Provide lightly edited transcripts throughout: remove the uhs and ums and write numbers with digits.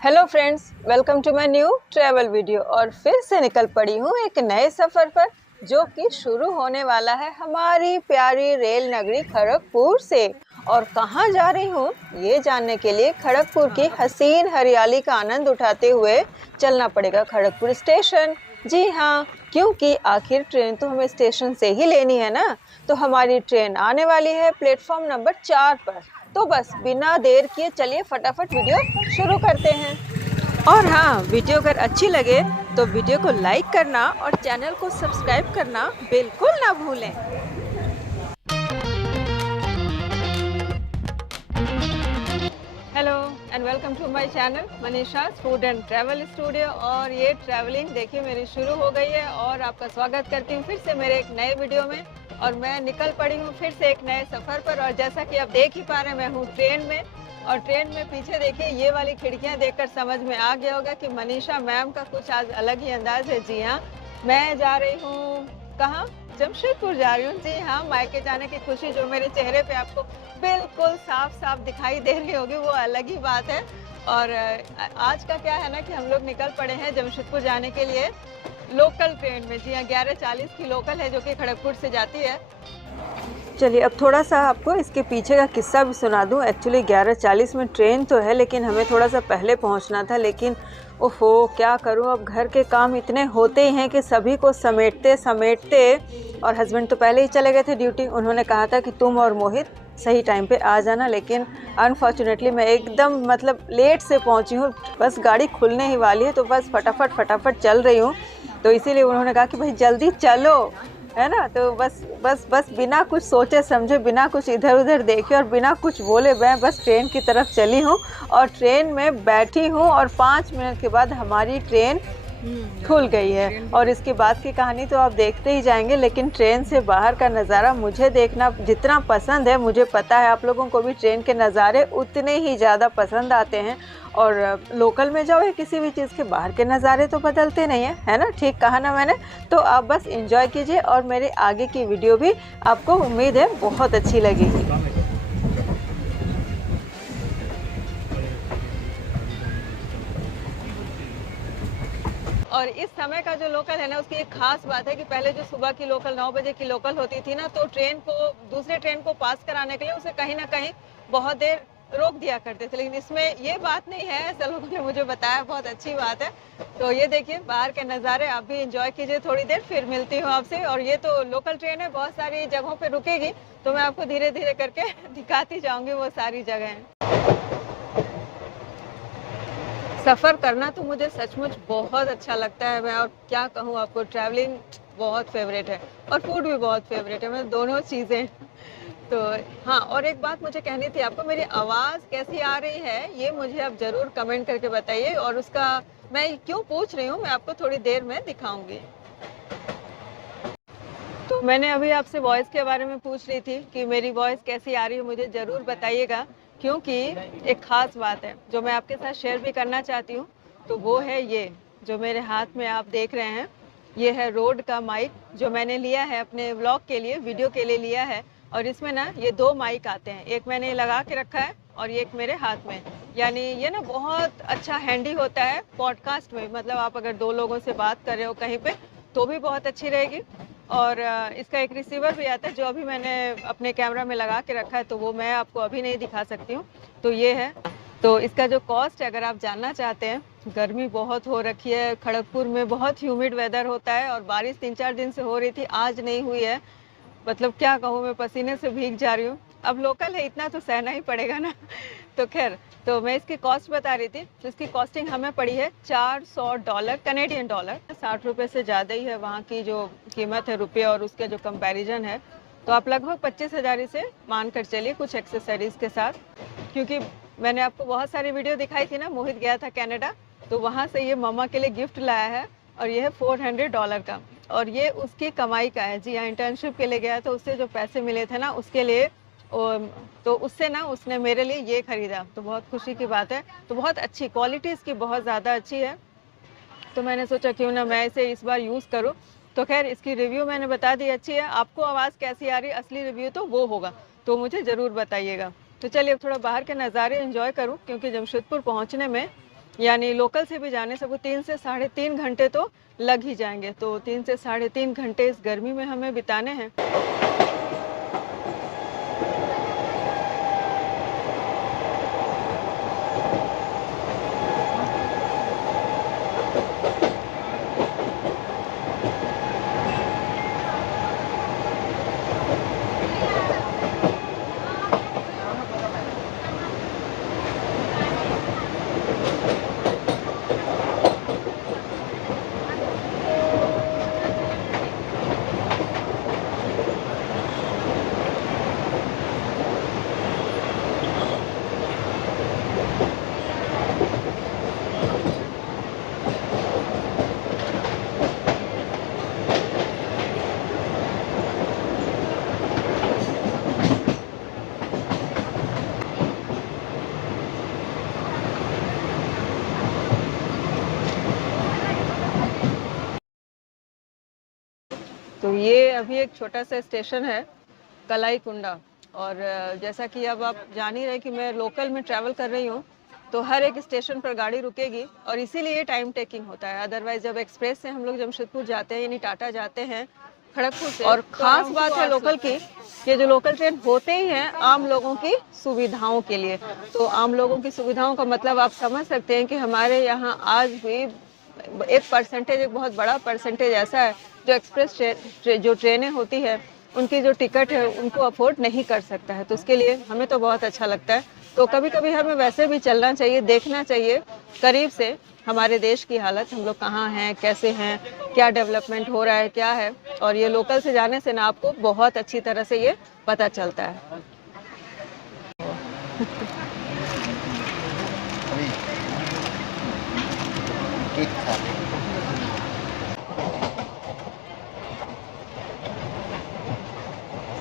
Hello friends, welcome to my new travel video. और फिर से निकल पड़ी हूँ एक नए सफ़र पर, जो कि शुरू होने वाला है हमारी प्यारी रेल नगरी खड़गपुर से। और कहाँ जा रही हूँ ये जानने के लिए खड़गपुर की हसीन हरियाली का आनंद उठाते हुए चलना पड़ेगा खड़गपुर स्टेशन। जी हाँ, क्योंकि आखिर ट्रेन तो हमें स्टेशन से ही लेनी है ना। तो हमारी ट्रेन आने वाली है प्लेटफॉर्म नंबर 4 पर। तो बस बिना देर किए चलिए फटाफट वीडियो शुरू करते हैं। और हाँ, वीडियो अगर अच्छी लगे तो वीडियो को लाइक करना और चैनल को सब्सक्राइब करना बिल्कुल ना भूलें। Hello and welcome to my channel Manisha food and travel studio. और ये ट्रैवलिंग देखिए मेरी शुरू हो गई है और आपका स्वागत करती हूँ फिर से मेरे एक नए वीडियो में। और मैं निकल पड़ी हूँ फिर से एक नए सफ़र पर। और जैसा कि आप देख ही पा रहे हैं, मैं हूँ ट्रेन में। और ट्रेन में पीछे देखिए ये वाली खिड़कियाँ देखकर समझ में आ गया होगा कि मनीषा मैम का कुछ आज अलग ही अंदाज है। जी हाँ, मैं जा रही हूँ कहाँ, जमशेदपुर जा रही हूँ। जी हाँ, मायके जाने की खुशी जो मेरे चेहरे पे आपको बिल्कुल साफ साफ दिखाई दे रही होगी वो अलग ही बात है। और आज का क्या है ना कि हम लोग निकल पड़े हैं जमशेदपुर जाने के लिए लोकल ट्रेन में। जी हाँ, 11:40 की लोकल है जो कि खड़गपुर से जाती है। चलिए अब थोड़ा सा आपको इसके पीछे का किस्सा भी सुना दूं। एक्चुअली 11:40 में ट्रेन तो है, लेकिन हमें थोड़ा सा पहले पहुंचना था। लेकिन ओहो क्या करूं, अब घर के काम इतने होते ही हैं कि सभी को समेटते समेटते। और हस्बैंड तो पहले ही चले गए थे ड्यूटी। उन्होंने कहा था कि तुम और मोहित सही टाइम पे आ जाना, लेकिन अनफॉर्चुनेटली मैं एकदम लेट से पहुंची हूँ। बस गाड़ी खुलने ही वाली है तो बस फटाफट चल रही हूँ। तो इसीलिए उन्होंने कहा कि भाई जल्दी चलो, है ना। तो बस बिना कुछ सोचे समझे, बिना कुछ इधर उधर देखे और बिना कुछ बोले मैं बस ट्रेन की तरफ चली हूँ और ट्रेन में बैठी हूँ। और 5 मिनट के बाद हमारी ट्रेन खुल गई है। और इसके बाद की कहानी तो आप देखते ही जाएंगे। लेकिन ट्रेन से बाहर का नज़ारा मुझे देखना जितना पसंद है, मुझे पता है आप लोगों को भी ट्रेन के नज़ारे उतने ही ज़्यादा पसंद आते हैं। और लोकल में जाओ या किसी भी चीज़ के बाहर के नज़ारे तो बदलते नहीं हैं, है ना। ठीक कहा ना मैंने। तो आप बस एंजॉय कीजिए और मेरे आगे की वीडियो भी आपको उम्मीद है बहुत अच्छी लगेगी। और इस समय का जो लोकल है ना, उसकी एक खास बात है कि पहले जो सुबह की लोकल 9 बजे की लोकल होती थी ना, तो ट्रेन को दूसरे ट्रेन को पास कराने के लिए उसे कहीं ना कहीं बहुत देर रोक दिया करते थे। लेकिन इसमें ये बात नहीं है, ऐसा लोगों ने मुझे बताया, बहुत अच्छी बात है। तो ये देखिए बाहर के नज़ारे, आप भी इंजॉय कीजिए थोड़ी देर, फिर मिलती हूँ आपसे। और ये तो लोकल ट्रेन है, बहुत सारी जगहों पर रुकेगी, तो मैं आपको धीरे धीरे करके दिखाती जाऊँगी वो सारी जगहें। सफ़र करना तो मुझे सचमुच बहुत अच्छा लगता है। मैं और क्या कहूँ आपको, ट्रैवलिंग बहुत फेवरेट है और फूड भी बहुत फेवरेट है, मतलब दोनों चीज़ें। तो हाँ, और एक बात मुझे कहनी थी आपको, मेरी आवाज़ कैसी आ रही है ये मुझे आप ज़रूर कमेंट करके बताइए। और उसका मैं क्यों पूछ रही हूँ मैं आपको थोड़ी देर में दिखाऊंगी। तो मैंने अभी आपसे वॉइस के बारे में पूछ रही थी कि मेरी वॉइस कैसी आ रही है, मुझे ज़रूर बताइएगा। क्योंकि एक ख़ास बात है जो मैं आपके साथ शेयर भी करना चाहती हूँ। तो वो है ये जो मेरे हाथ में आप देख रहे हैं, ये है रोड का माइक जो मैंने लिया है अपने व्लॉग के लिए, वीडियो के लिए लिया है। और इसमें ना ये 2 माइक आते हैं, एक मैंने लगा के रखा है और एक मेरे हाथ में। यानी ये ना बहुत अच्छा हैंडी होता है पॉडकास्ट में, मतलब आप अगर 2 लोगों से बात कर रहे हो कहीं पे तो भी बहुत अच्छी रहेगी। और इसका एक रिसीवर भी आता है जो अभी मैंने अपने कैमरा में लगा के रखा है, तो वो मैं आपको अभी नहीं दिखा सकती हूँ। तो ये है। तो इसका जो कॉस्ट है अगर आप जानना चाहते हैं, गर्मी बहुत हो रखी है खड़गपुर में, बहुत ह्यूमिड वेदर होता है और बारिश 3-4 दिन से हो रही थी, आज नहीं हुई है। मतलब क्या कहूँ, मैं पसीने से भीग जा रही हूँ। अब लोकल है, इतना तो सहना ही पड़ेगा ना। तो खैर, तो मैं इसकी कॉस्ट बता रही थी। तो इसकी कॉस्टिंग हमें पड़ी है $400 कनेडियन डॉलर, 60 रुपये से ज़्यादा ही है वहाँ की जो कीमत है रुपये और उसके जो कंपैरिजन है। तो आप लगभग 25,000 से मान कर चलिए कुछ एक्सेसरीज़ के साथ। क्योंकि मैंने आपको बहुत सारी वीडियो दिखाई थी ना, मोहित गया था कनाडा, तो वहाँ से ये मम्मा के लिए गिफ्ट लाया है। और ये है $400 का, और ये उसकी कमाई का है। जी हाँ, इंटर्नशिप के लिए गया था, उससे जो पैसे मिले थे ना उसके लिए, तो उससे ना उसने मेरे लिए ये खरीदा, तो बहुत खुशी की बात है। तो बहुत अच्छी क्वालिटी इसकी, बहुत ज़्यादा अच्छी है। तो मैंने सोचा क्यों ना मैं इसे इस बार यूज़ करूँ। तो खैर इसकी रिव्यू मैंने बता दी, अच्छी है। आपको आवाज़ कैसी आ रही, असली रिव्यू तो वो होगा, तो मुझे ज़रूर बताइएगा। तो चलिए अब थोड़ा बाहर के नज़ारे एंजॉय करूँ, क्योंकि जमशेदपुर पहुँचने में यानी लोकल से भी जाने से वो 3 से साढ़े 3 घंटे तो लग ही जाएंगे। तो 3 से साढ़े 3 घंटे इस गर्मी में हमें बिताने हैं। तो ये अभी एक छोटा सा स्टेशन है कलाई कुंडा। और जैसा कि अब आप जान ही रहे कि मैं लोकल में ट्रैवल कर रही हूँ, तो हर एक स्टेशन पर गाड़ी रुकेगी और इसीलिए ये टाइम टेकिंग होता है। अदरवाइज जब एक्सप्रेस से हम लोग जमशेदपुर जाते हैं यानी टाटा जाते हैं खड़गपुर से, और ख़ास बात है लोकल की कि जो लोकल ट्रेन होते ही हैं आम लोगों की सुविधाओं के लिए। तो आम लोगों की सुविधाओं का मतलब आप समझ सकते हैं कि हमारे यहाँ आज भी एक परसेंटेज, एक बहुत बड़ा परसेंटेज ऐसा है जो एक्सप्रेस जो ट्रेनें होती है उनकी जो टिकट है उनको अफोर्ड नहीं कर सकता है। तो उसके लिए हमें तो बहुत अच्छा लगता है। तो कभी कभी हमें वैसे भी चलना चाहिए, देखना चाहिए करीब से हमारे देश की हालत, हम लोग कहाँ हैं, कैसे हैं, क्या डेवलपमेंट हो रहा है, क्या है। और ये लोकल से जाने से ना आपको बहुत अच्छी तरह से ये पता चलता है।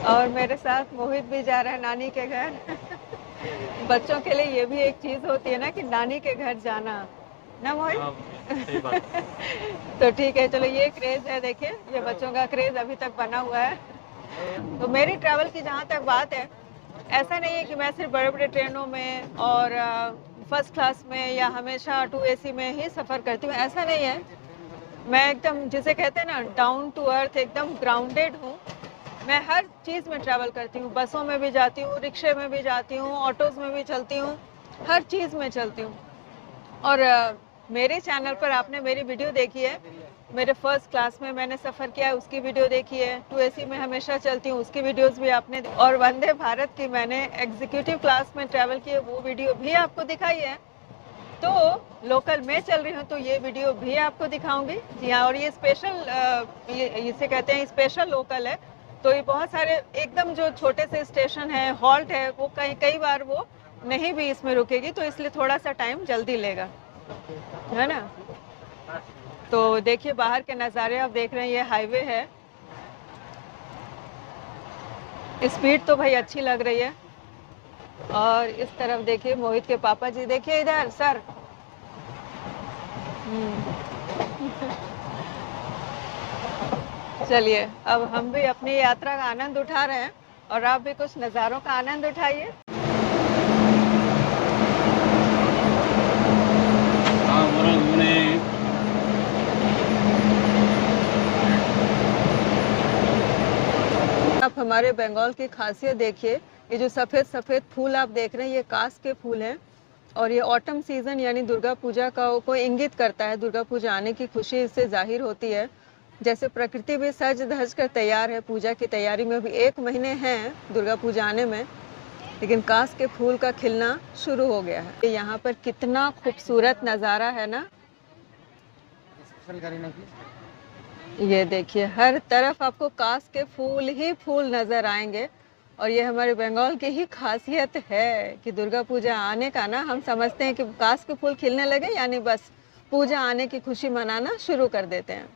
और मेरे साथ मोहित भी जा रहा है नानी के घर। बच्चों के लिए ये भी एक चीज होती है ना कि नानी के घर जाना, ना मोहित? सही बात। तो ठीक है, चलो ये क्रेज है, देखिए ये बच्चों का क्रेज अभी तक बना हुआ है। तो मेरी ट्रैवल की जहाँ तक बात है, ऐसा नहीं है कि मैं सिर्फ बड़े बड़े ट्रेनों में और फर्स्ट क्लास में या हमेशा 2 AC में ही सफ़र करती हूँ, ऐसा नहीं है। मैं एकदम जिसे कहते हैं ना डाउन टू अर्थ, एकदम ग्राउंडेड हूँ। मैं हर चीज़ में ट्रैवल करती हूँ, बसों में भी जाती हूँ, रिक्शे में भी जाती हूँ, ऑटोज़ में भी चलती हूँ, हर चीज़ में चलती हूँ। और मेरे चैनल पर आपने मेरी वीडियो देखी है, मेरे फर्स्ट क्लास में मैंने सफ़र किया है उसकी वीडियो देखी है, 2AC में हमेशा चलती हूँ उसकी वीडियोस भी आपने, और वंदे भारत की मैंने एग्जीक्यूटिव क्लास में ट्रैवल की है वो वीडियो भी आपको दिखाई है। तो लोकल में चल रही हूँ तो ये वीडियो भी आपको दिखाऊंगी। जी हाँ, और ये स्पेशल, इसे कहते हैं स्पेशल लोकल है। तो ये बहुत सारे एकदम जो छोटे से स्टेशन है, हॉल्ट है, वो कई बार वो नहीं भी इसमें रुकेगी, तो इसलिए थोड़ा सा टाइम जल्दी लेगा, है ना। तो देखिए बाहर के नज़ारे आप देख रहे हैं, ये हाईवे है। स्पीड तो भाई अच्छी लग रही है। और इस तरफ देखिए मोहित के पापा जी, देखिए इधर सर। चलिए अब हम भी अपनी यात्रा का आनंद उठा रहे हैं और आप भी कुछ नज़ारों का आनंद उठाइए। आप हमारे बंगाल की खासियत देखिए, ये जो सफ़ेद सफ़ेद फूल आप देख रहे हैं ये कास के फूल हैं। और ये ऑटम सीजन यानी दुर्गा पूजा को इंगित करता है, दुर्गा पूजा आने की खुशी इससे जाहिर होती है। जैसे प्रकृति भी सज धज कर तैयार है, पूजा की तैयारी में भी 1 महीने हैं दुर्गा पूजा आने में, लेकिन कास के फूल का खिलना शुरू हो गया है। यहाँ पर कितना खूबसूरत नज़ारा है ना। ये देखिए हर तरफ आपको कास के फूल ही फूल नज़र आएंगे। और ये हमारे बंगाल की ही खासियत है कि दुर्गा पूजा आने का ना हम समझते हैं कि कास के फूल खिलने लगे यानी बस पूजा आने की खुशी मनाना शुरू कर देते हैं।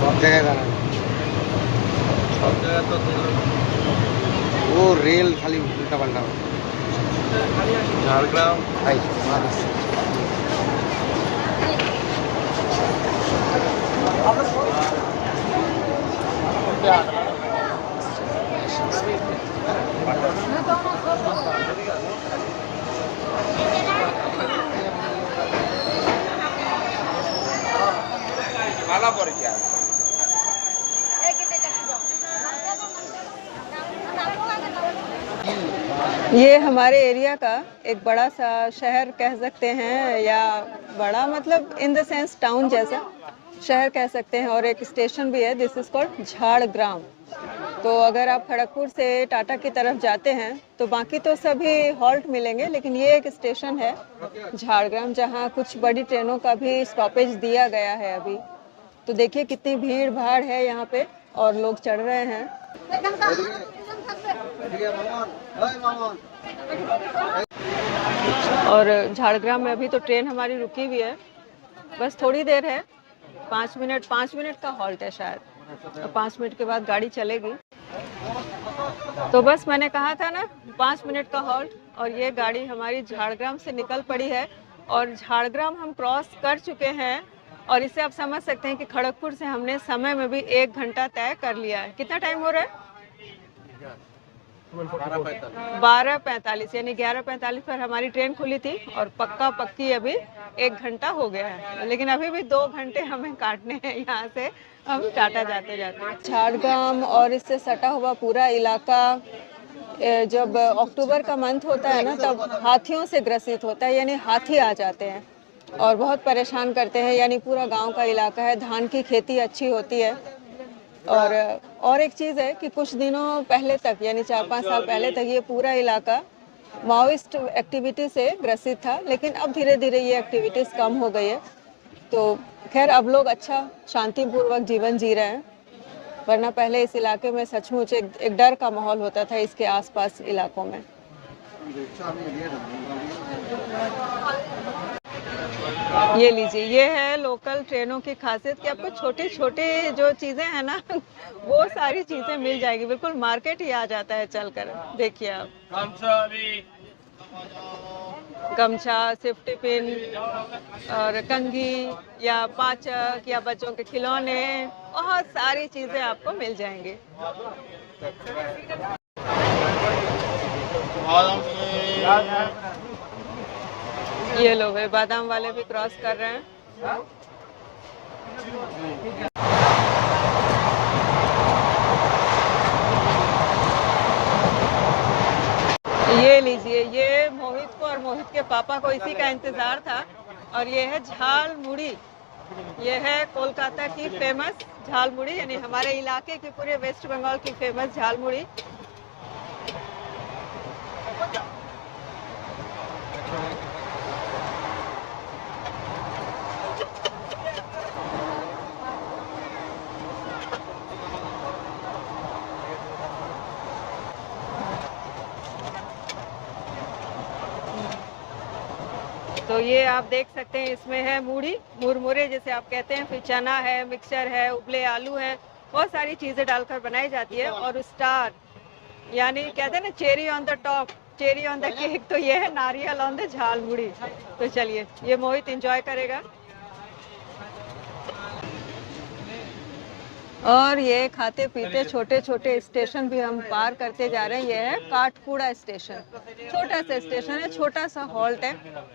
सब जगह जाना है। सब जगह तो वो रेल खाली उल्टा पल्टा झारग्राम भाई खाना पड़ गया। ये हमारे एरिया का एक बड़ा सा शहर कह सकते हैं, या बड़ा मतलब इन द सेंस टाउन जैसा शहर कह सकते हैं, और एक स्टेशन भी है। This is called Jhargram. तो अगर आप खड़गपुर से टाटा की तरफ जाते हैं तो बाकी तो सभी हॉल्ट मिलेंगे, लेकिन ये एक स्टेशन है झाड़ग्राम, जहाँ कुछ बड़ी ट्रेनों का भी स्टॉपेज दिया गया है अभी। तो देखिए कितनी भीड़ भाड़ है यहाँ पे और लोग चढ़ रहे हैं। और झाड़ग्राम में अभी तो ट्रेन हमारी रुकी हुई है, बस थोड़ी देर है, 5 मिनट का हॉल्ट है शायद, और 5 मिनट के बाद गाड़ी चलेगी। तो बस मैंने कहा था ना 5 मिनट का हॉल्ट, और ये गाड़ी हमारी झाड़ग्राम से निकल पड़ी है और झाड़ग्राम हम क्रॉस कर चुके हैं। और इससे आप समझ सकते हैं कि खड़गपुर से हमने समय में भी 1 घंटा तय कर लिया है। कितना टाइम हो रहा है? 12:45, यानी 11:45 पर हमारी ट्रेन खुली थी और पक्का पक्की अभी 1 घंटा हो गया है, लेकिन अभी भी 2 घंटे हमें काटने हैं यहाँ से हम टाटा जाते जाते। झाड़ग्राम और इससे सटा हुआ पूरा इलाका जब अक्टूबर का मंथ होता है ना, तब हाथियों से ग्रसित होता है, यानी हाथी आ जाते हैं और बहुत परेशान करते हैं। यानी पूरा गांव का इलाका है, धान की खेती अच्छी होती है। और एक चीज़ है कि कुछ दिनों पहले तक, यानी 4-5 साल पहले तक, ये पूरा इलाका माओइस्ट एक्टिविटी से ग्रसित था, लेकिन अब धीरे धीरे ये एक्टिविटीज़ कम हो गई है। तो खैर अब लोग अच्छा शांतिपूर्वक जीवन जी रहे हैं, वरना पहले इस इलाके में सचमुच एक डर का माहौल होता था इसके आसपास इलाकों में। ये लीजिए, ये है लोकल ट्रेनों की खासियत कि आपको छोटी छोटी जो चीज़ें हैं ना वो सारी चीज़ें मिल जाएगी, बिल्कुल मार्केट ही आ जाता है चलकर। देखिए आप, गमछा, सेफ्टी पिन और कंघी या पाचक या बच्चों के खिलौने, बहुत सारी चीज़ें आपको मिल जाएंगी। ये लोग है बादाम वाले भी क्रॉस कर रहे हैं। ये लीजिए, ये मोहित को और मोहित के पापा को इसी का इंतजार था, और ये है झाल मुड़ी। ये है कोलकाता की फेमस झाल मुड़ी, यानी हमारे इलाके की, पूरे वेस्ट बंगाल की फेमस झाल मुड़ी। तो ये आप देख सकते हैं, इसमें है मूढ़ी, मुरमुरे जैसे आप कहते हैं, फिर चना है, मिक्सचर है, उबले आलू है, बहुत सारी चीज़ें डालकर बनाई जाती है। और स्टार, यानी कहते हैं ना cherry on the top, cherry on the cake, तो ये है नारियल ऑन द झाल मुड़ी। तो चलिए, ये मोहित एंजॉय करेगा। और ये खाते पीते छोटे छोटे स्टेशन भी हम पार करते जा रहे हैं। ये है काठकूड़ा स्टेशन, छोटा सा स्टेशन है, छोटा सा हॉल्ट है।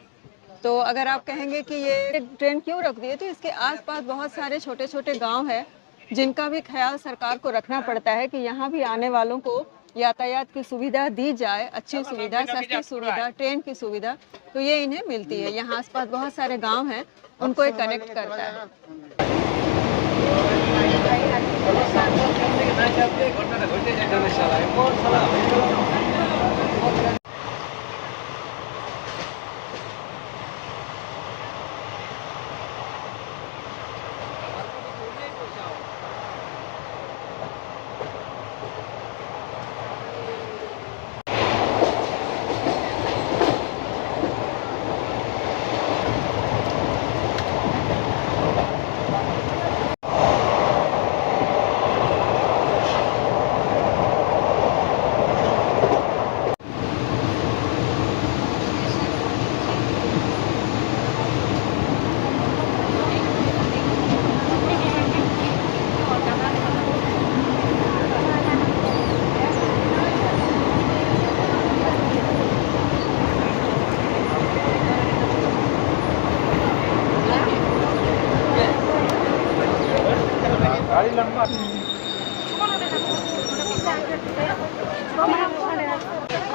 तो अगर आप कहेंगे कि ये ट्रेन क्यों रख दी है, तो इसके आसपास बहुत सारे छोटे छोटे गांव हैं जिनका भी ख्याल सरकार को रखना पड़ता है कि यहाँ भी आने वालों को यातायात की सुविधा दी जाए, अच्छी सुविधा, सस्ती सुविधा, ट्रेन की सुविधा, तो ये इन्हें मिलती है। यहाँ आसपास बहुत सारे गांव हैं, उनको ये कनेक्ट करता है।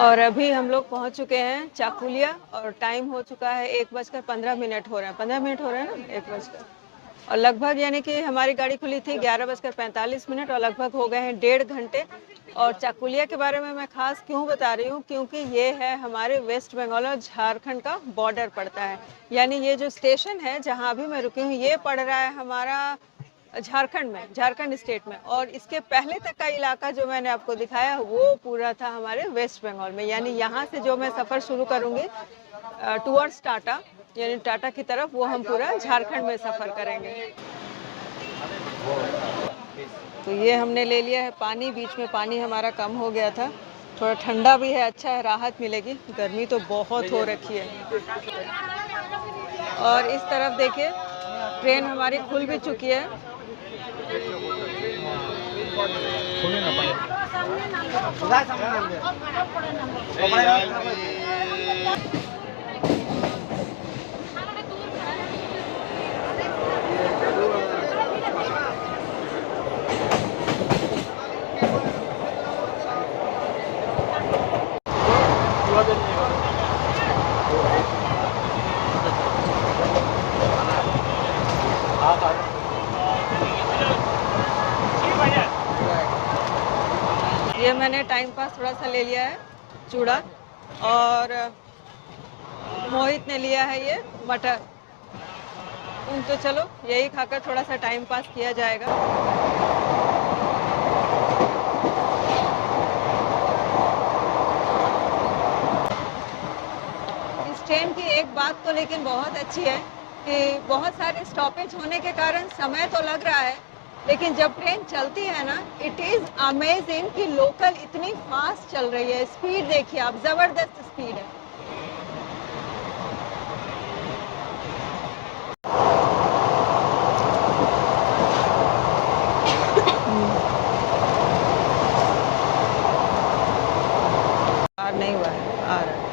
और अभी हम लोग पहुंच चुके हैं चाकुलिया और टाइम हो चुका है 1:15 हो रहे हैं 15 मिनट हो रहे हैं ना 1 और लगभग यानी कि हमारी गाड़ी खुली थी 11:45 और लगभग हो गए हैं 1.5 घंटे। और चाकुलिया के बारे में मैं खास क्यों बता रही हूँ, क्योंकि ये है हमारे वेस्ट बंगाल और झारखंड का बॉर्डर पड़ता है। यानी ये जो स्टेशन है जहाँ अभी मैं रुकी हूँ ये पड़ रहा है हमारा झारखंड में, झारखंड स्टेट में। और इसके पहले तक का इलाका जो मैंने आपको दिखाया वो पूरा था हमारे वेस्ट बंगाल में। यानी यहाँ से जो मैं सफ़र शुरू करूँगी टूवर्ड्स टाटा, यानी टाटा की तरफ, वो हम पूरा झारखंड में सफ़र करेंगे। तो ये हमने ले लिया है पानी, बीच में पानी हमारा कम हो गया था, थोड़ा ठंडा भी है, अच्छा है, राहत मिलेगी, गर्मी तो बहुत हो रखी है। और इस तरफ देखिए ट्रेन हमारी खुल भी चुकी है। ये मैंने टाइम पास थोड़ा सा ले लिया है चूड़ा, और मोहित ने लिया है ये मटर। तो चलो यही खाकर थोड़ा सा टाइम पास किया जाएगा। इस ट्रेन की एक बात तो लेकिन बहुत अच्छी है कि बहुत सारे स्टॉपेज होने के कारण समय तो लग रहा है, लेकिन जब ट्रेन चलती है ना, इट इज़ अमेजिंग कि लोकल इतनी फास्ट चल रही है। स्पीड देखिए आप, ज़बरदस्त स्पीड है। नहीं हुआ है, आ रहा है।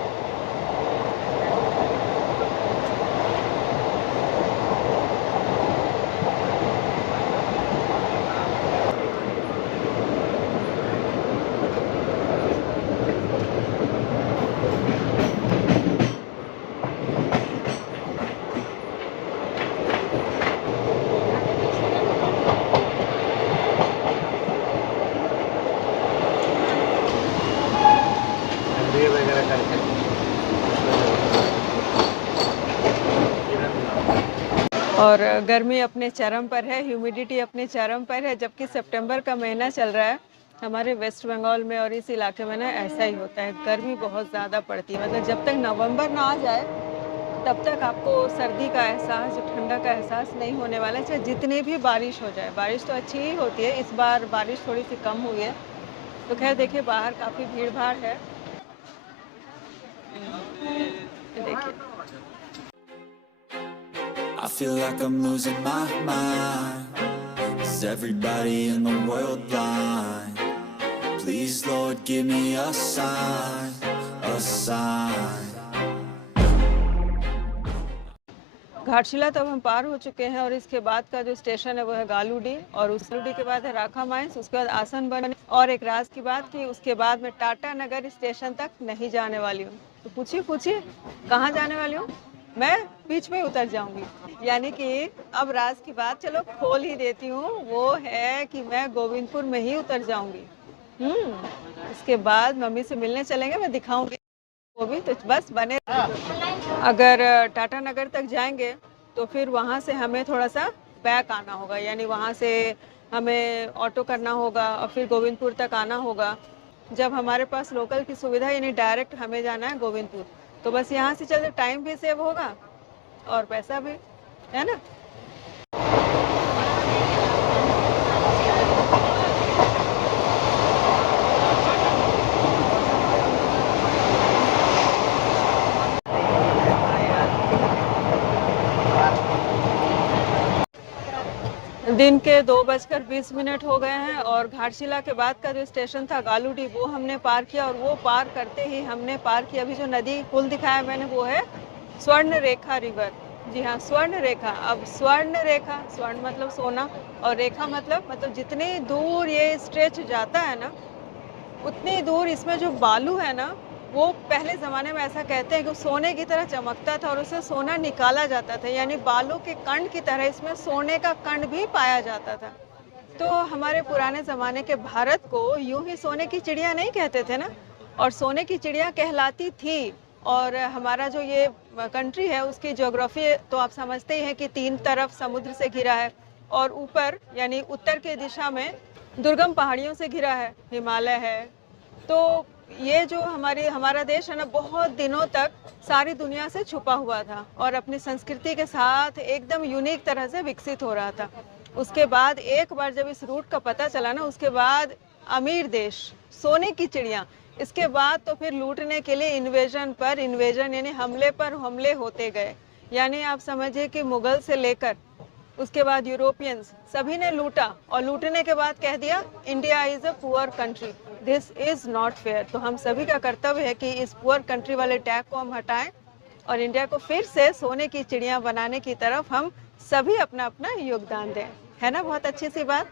और गर्मी अपने चरम पर है, ह्यूमिडिटी अपने चरम पर है, जबकि सितंबर का महीना चल रहा है हमारे वेस्ट बंगाल में और इस इलाके में ना ऐसा ही होता है, गर्मी बहुत ज़्यादा पड़ती है। मतलब जब तक नवंबर ना आ जाए तब तक आपको सर्दी का एहसास, जो ठंडा का एहसास नहीं होने वाला है, चाहे जितनी भी बारिश हो जाए। बारिश तो अच्छी ही होती है, इस बार बारिश थोड़ी सी कम हुई है। तो खैर देखिए बाहर काफ़ी भीड़ भाड़ है, देखिए। I feel like I'm losing my mind. Is everybody in the world blind? Please, Lord, give me a sign, a sign. Ghatshila तो अब हम पार हो चुके हैं और इसके बाद का जो स्टेशन है वो है गालूडी, और उस गालूडी के बाद है राखा माइंस, उसके बाद आसनबन। और एक राज की बात कि उसके बाद मैं टाटा नगर स्टेशन तक नहीं जाने वाली हूँ। तो पूछिए कहाँ जाने वाली हूँ? मैं बीच में उतर जाऊंगी। यानी कि अब राज की बात चलो खोल ही देती हूँ, वो है कि मैं गोविंदपुर में ही उतर जाऊंगी। इसके बाद मम्मी से मिलने चलेंगे, मैं दिखाऊंगी वो भी, तो बस बने। अगर टाटा नगर तक जाएंगे तो फिर वहाँ से हमें थोड़ा सा बैक आना होगा, यानी वहाँ से हमें ऑटो करना होगा और फिर गोविंदपुर तक आना होगा। जब हमारे पास लोकल की सुविधा यानी डायरेक्ट हमें जाना है गोविंदपुर, तो बस यहाँ से चलते टाइम भी सेव होगा और पैसा भी, है ना। दिन के 2:20 हो गए हैं और घाटशिला के बाद का जो स्टेशन था गालूडी, वो हमने पार किया। और वो पार करते ही हमने पार किया, अभी जो नदी पुल दिखाया मैंने वो है स्वर्ण रेखा रिवर। जी हाँ, स्वर्ण रेखा। अब स्वर्ण रेखा, स्वर्ण मतलब सोना और रेखा मतलब जितनी दूर ये स्ट्रेच जाता है ना, उतनी दूर इसमें जो बालू है ना, वो पहले ज़माने में ऐसा कहते हैं कि सोने की तरह चमकता था और उससे सोना निकाला जाता था, यानी बालू के कण की तरह इसमें सोने का कण भी पाया जाता था। तो हमारे पुराने ज़माने के भारत को यूं ही सोने की चिड़िया नहीं कहते थे ना, और सोने की चिड़िया कहलाती थी। और हमारा जो ये कंट्री है उसकी ज्योग्राफी तो आप समझते ही हैं कि 3 तरफ समुद्र से घिरा है और ऊपर यानी उत्तर की दिशा में दुर्गम पहाड़ियों से घिरा है, हिमालय है। तो ये जो हमारा देश है ना, बहुत दिनों तक सारी दुनिया से छुपा हुआ था और अपनी संस्कृति के साथ एकदम यूनिक तरह से विकसित हो रहा था। उसके बाद एक बार जब इस रूट का पता चला ना, उसके बाद अमीर देश, सोने की चिड़िया, इसके बाद तो फिर लूटने के लिए इन्वेजन पर इन्वेजन यानी हमले पर हमले होते गए। यानी आप समझिए कि मुगल से लेकर उसके बाद यूरोपियंस सभी ने लूटा और लूटने के बाद कह दिया India is a poor country, this is not fair. तो हम सभी का कर्तव्य है कि इस पुअर कंट्री वाले टैग को हम हटाएं और इंडिया को फिर से सोने की चिड़िया बनाने की तरफ हम सभी अपना अपना योगदान दें, है ना। बहुत अच्छी सी बात।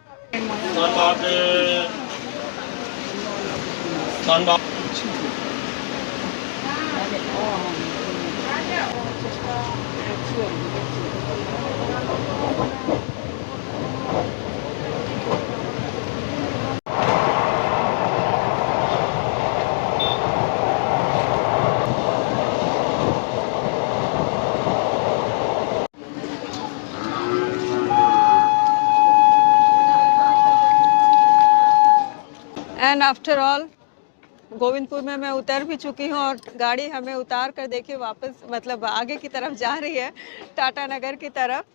एंड आफ्टर ऑल गोविंदपुर में मैं उतर भी चुकी हूँ और गाड़ी हमें उतार कर देखिए वापस मतलब आगे की तरफ जा रही है, टाटा नगर की तरफ।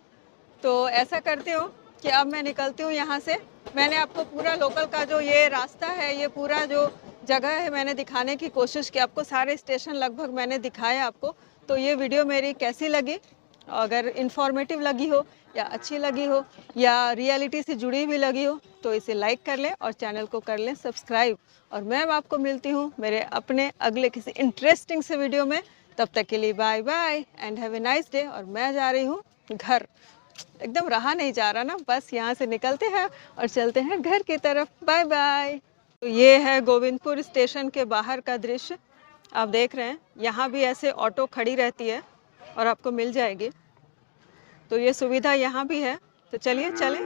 तो ऐसा करती हूँ कि अब मैं निकलती हूँ यहाँ से। मैंने आपको पूरा लोकल का जो ये रास्ता है, ये पूरा जो जगह है मैंने दिखाने की कोशिश की, आपको सारे स्टेशन लगभग मैंने दिखाया आपको। तो ये वीडियो मेरी कैसी लगी, अगर इंफॉर्मेटिव लगी हो या अच्छी लगी हो या रियलिटी से जुड़ी हुई लगी हो तो इसे लाइक कर लें और चैनल को कर लें सब्सक्राइब। और मैं आपको मिलती हूँ मेरे अपने अगले किसी इंटरेस्टिंग से वीडियो में। तब तक के लिए bye bye and have a nice day. और मैं जा रही हूँ घर, एकदम रहा नहीं जा रहा ना, बस यहाँ से निकलते हैं और चलते हैं घर की तरफ। Bye bye. तो ये है गोविंदपुर स्टेशन के बाहर का दृश्य, आप देख रहे हैं। यहाँ भी ऐसे ऑटो खड़ी रहती है और आपको मिल जाएगी, तो ये सुविधा यहाँ भी है। तो चलिए चलें।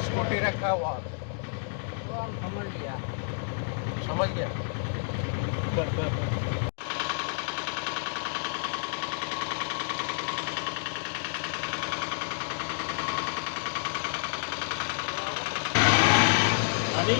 स्कूटी रखा हुआ समझ गया। अभी